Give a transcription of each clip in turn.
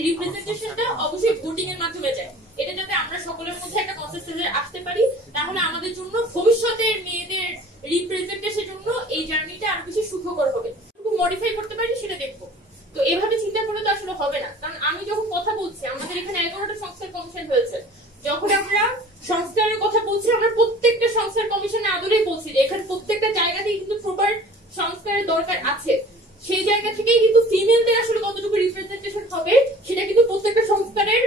এই রিপ্রেজেন্টেশনটা অবশ্যই ভোটিং এর মাধ্যমে যায়। এটা যাতে আমরা সকলের মধ্যে একটা কনসেন্সাসে আসতে পারি, তাহলে আমাদের জন্য ভবিষ্যতের মেয়েদের রিপ্রেজেন্টেশনের জন্য এই জার্নিটা আরো বেশি সুখকর হবে। মডিফাই করতে পারি সেটা দেখবো। তো এভাবে চিন্তা করলে তো আসলে হবে না, কারণ আমি যখন কথা বলছি, আমাদের এখানে 11টা সংস্কার কমিশন হয়েছে, যখন আমরা সংস্কারের কথা বলছি, আমরা প্রত্যেকটা সংস্কার কমিশনে আদরেই বলছি যে এখানে প্রত্যেকটা জায়গাতেই কিন্তু প্রপার সংস্কারের দরকার আছে। সেই জায়গা থেকেই কিন্তু ফিমেলদের আসলে কতটুকু রিপ্রেজেন্টেশন হবে সেটা কিন্তু প্রত্যেকটা সংস্কারের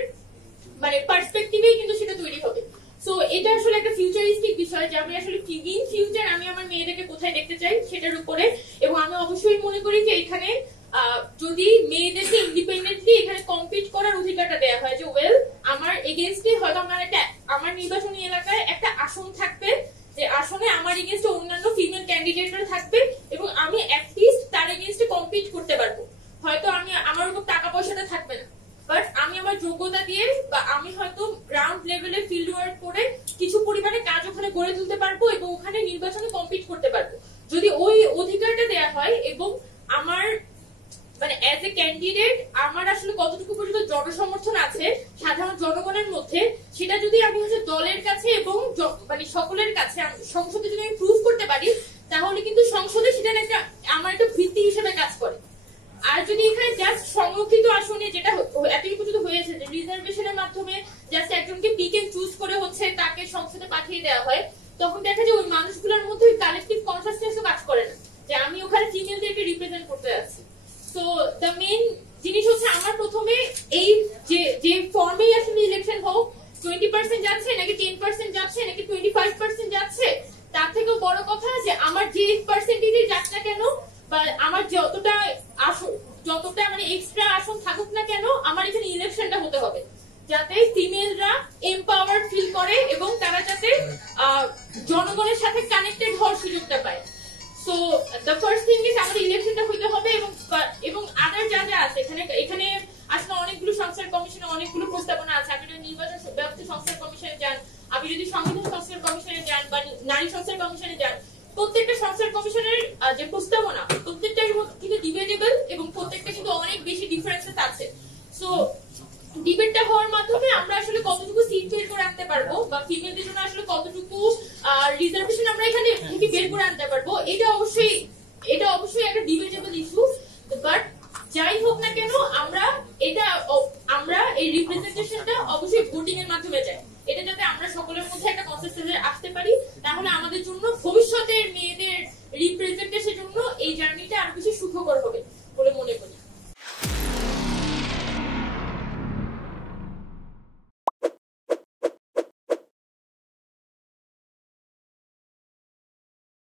মানে পার্সপেক্টিভেই কিন্তু সেটা তৈরি হবে। সো এটা আসলে একটা ফিউচারিস্টিক বিষয় যে আমি আসলে ইন ফিউচার আমি আমার মেয়েদেরকে কোথায় দেখতে চাই সেটার উপরে। এবং আমি অবশ্যই মনে করি যে এখানে যদি মেয়েদেরকে ইন্ডিপেন্ডেন্টলি এখানে কম্পিট করার অধিকারটা দেওয়া হয়, যে ওয়েল আমার এগেইনস্টে হয়তো আমার নির্বাচনী এলাকায় একটা আসন থাকবে, যে আসনে আমার এগেইনস্টে অন্যান্য ফিমেল ক্যান্ডিডেটরা থাকবে এবং আমি অ্যাটলিস্ট তার এগেইনস্টে কম্পিট করতে পারবো। হয়তো আমার উপর টাকা পয়সাটা থাকবে না, বাট আমি আমার যোগ্যতা দিয়ে বা আমি হয়তো গ্রাউন্ড লেভেলে ফিল্ড ওয়ার্ক করে কিছু পরিমাণে কাজ ওখানে গড়ে তুলতে পারবো এবং ওখানে নির্বাচনে কম্পিট করতে পারবো। যদি ওই অধিকারটা দেয়া হয় এবং আমার মানে অ্যাজ এ ক্যান্ডিডেট আমার আসলে কতটুকু পর্যন্ত জনসমর্থন আছে সাধারণ জনগণের মধ্যে, সেটা যদি আমি হচ্ছে দলের কাছে এবং মানে সকলের কাছে সংসদে যদি আমি প্রুভ করতে পারি, তাহলে কিন্তু সংসদে সেটা একটা আমার একটা ভিত্তি হিসেবে কাজ করে। আর যদি এখানে জাস্ট সংরক্ষিত আসনে যেটা এতদিন পর্যন্ত হয়েছে যে রিজার্ভেশনের মাধ্যমে জাস্ট একজনকে পিক এন্ড চুজ করে হচ্ছে তাকে সংসদে পাঠিয়ে দেওয়া হয়, তখন দেখা যায় ওই মানুষগুলোর মধ্যে কালেকটিভ কনসাসনেসও কাজ করে না যে আমি ওখানে ফিমেলদেরকে রিপ্রেজেন্ট করতে যাচ্ছি। সো দ্য মেইন জিনিস হচ্ছে আমার প্রথমে এই যে ফর্মেই আসলে ইলেকশন হোক, 20% যাচ্ছে নাকি 10% যাচ্ছে নাকি 25% যাচ্ছে, তার থেকেও বড় কথা যে আমার যে পার্সেন্টেজে যাচ্ছে না কেন বা আমার যতটা মানে এক্সট্রা আসন থাকুক না কেন, আমার এখানে ইলেকশনটা হতে হবে যাতে ফিমেলরা এম্পাওয়ার্ড ফিল করে এবং তারা যাতে জনগণের সাথে কানেক্টেড হওয়ার সুযোগটা পায়। So the first thing is আমাদের ইলেকশনটা হইতে হবে এবং আদার যা যা আছে এখানে আসলে অনেকগুলো সংস্কার কমিশনে অনেকগুলো প্রস্তাবনা আছে। আপনি যদি নির্বাচন ব্যবস্থা সংস্কার কমিশনে যান, আপনি যদি সংবিধান সংস্কার কমিশনে যান বা নারী সংস্কার কমিশনে যান, প্রত্যেকটা সংস্কার কমিশনের যে প্রস্তাবনা প্রত্যেকটার কিন্তু ডিবেটেবল এবং প্রত্যেকটা কিন্তু অনেক বেশি ডিফারেন্সেস আছে। সো ডিবেটটা হওয়ার মাধ্যমে আমরা আসলে কতটুকু সিট বের করে আনতে পারবো বা ফিমেলদের জন্য আসলে কতটুকু রিজার্ভেশন আমরা এখানে থেকে বের করে আনতে পারবো, এটা অবশ্যই একটা ডিবেটেবল ইস্যু। বাট যাই হোক না কেন আমরা এই রিপ্রেজেন্টেশনটা অবশ্যই ভোটিং এর মাধ্যমে চাই। এটা যাতে আমরা সকলের মধ্যে একটা কনসেন্সাসে আসতে পারি, তাহলে আমাদের জন্য ভবিষ্যতের মেয়েদের রিপ্রেজেন্টেশনের জন্য এই জার্নিটা আরো বেশি সুখকর হবে।